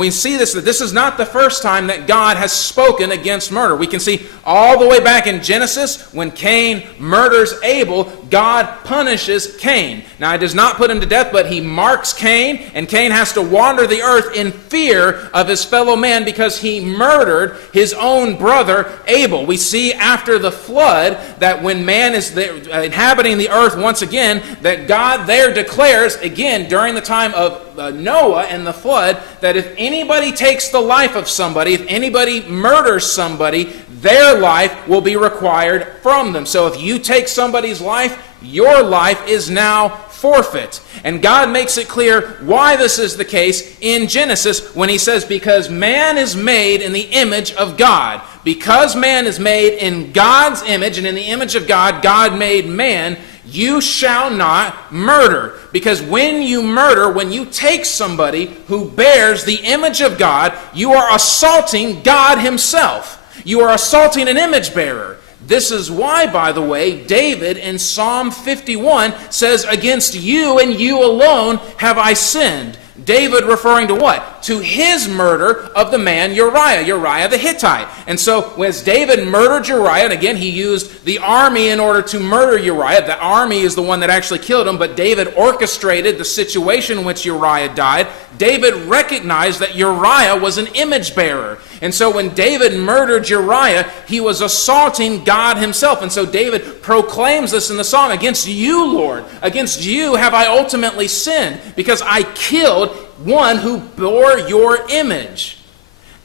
we see this, that this is not the first time that God has spoken against murder. We can see all the way back in Genesis, when Cain murders Abel, God punishes Cain. Now, he does not put him to death, but he marks Cain, and Cain has to wander the earth in fear of his fellow man because he murdered his own brother Abel. We see after the flood that when man is inhabiting the earth once again, that God there declares, again, during the time of Noah and the flood, that if anybody takes the life of somebody, if anybody murders somebody, their life will be required from them. So if you take somebody's life, your life is now forfeit. And God makes it clear why this is the case in Genesis when he says, because man is made in the image of God. Because man is made in God's image, and in the image of God, God made man, you shall not murder. Because when you murder, when you take somebody who bears the image of God, you are assaulting God himself. You are assaulting an image bearer. This is why, by the way, David in Psalm 51 says, against you and you alone have I sinned. David referring to what? To his murder of the man Uriah the Hittite. And so, as David murdered Uriah, and again, he used the army in order to murder Uriah. The army is the one that actually killed him, but David orchestrated the situation in which Uriah died. David recognized that Uriah was an image bearer. And so when David murdered Uriah, he was assaulting God himself. And so David proclaims this in the song, against you, Lord, against you have I ultimately sinned, because I killed one who bore your image.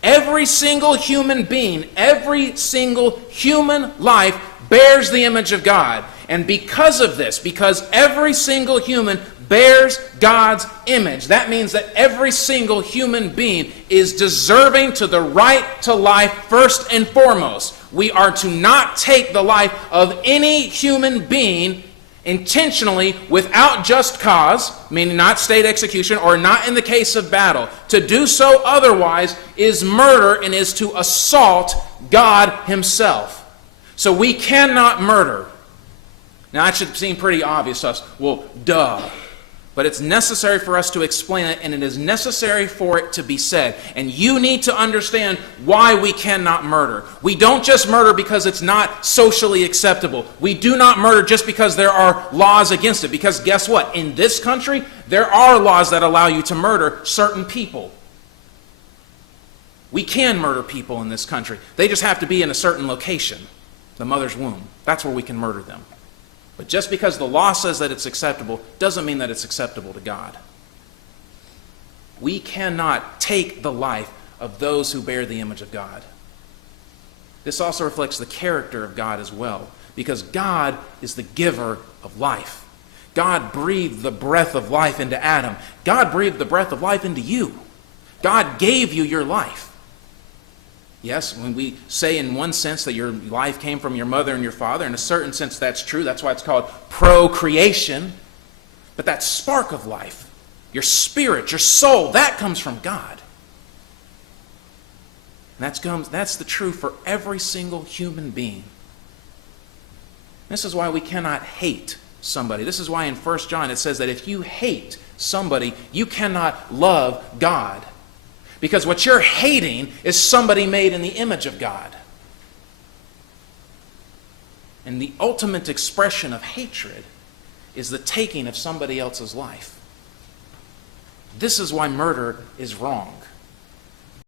Every single human being, every single human life bears the image of God. And because of this, because every single human bears God's image, that means that every single human being is deserving to the right to life first and foremost. We are to not take the life of any human being intentionally without just cause, meaning not state execution or not in the case of battle. To do so otherwise is murder and is to assault God himself. So we cannot murder. Now that should seem pretty obvious to us. Well, duh. But it's necessary for us to explain it, and it is necessary for it to be said. And you need to understand why we cannot murder. We don't just murder because it's not socially acceptable. We do not murder just because there are laws against it. Because guess what? In this country, there are laws that allow you to murder certain people. We can murder people in this country. They just have to be in a certain location, the mother's womb. That's where we can murder them. But just because the law says that it's acceptable doesn't mean that it's acceptable to God. We cannot take the life of those who bear the image of God. This also reflects the character of God as well, because God is the giver of life. God breathed the breath of life into Adam. God breathed the breath of life into you. God gave you your life. Yes, when we say in one sense that your life came from your mother and your father, in a certain sense that's true. That's why it's called procreation. But that spark of life, your spirit, your soul, that comes from God. And that's the truth for every single human being. This is why we cannot hate somebody. This is why in 1 John it says that if you hate somebody, you cannot love God. Because what you're hating is somebody made in the image of God. And the ultimate expression of hatred is the taking of somebody else's life. This is why murder is wrong.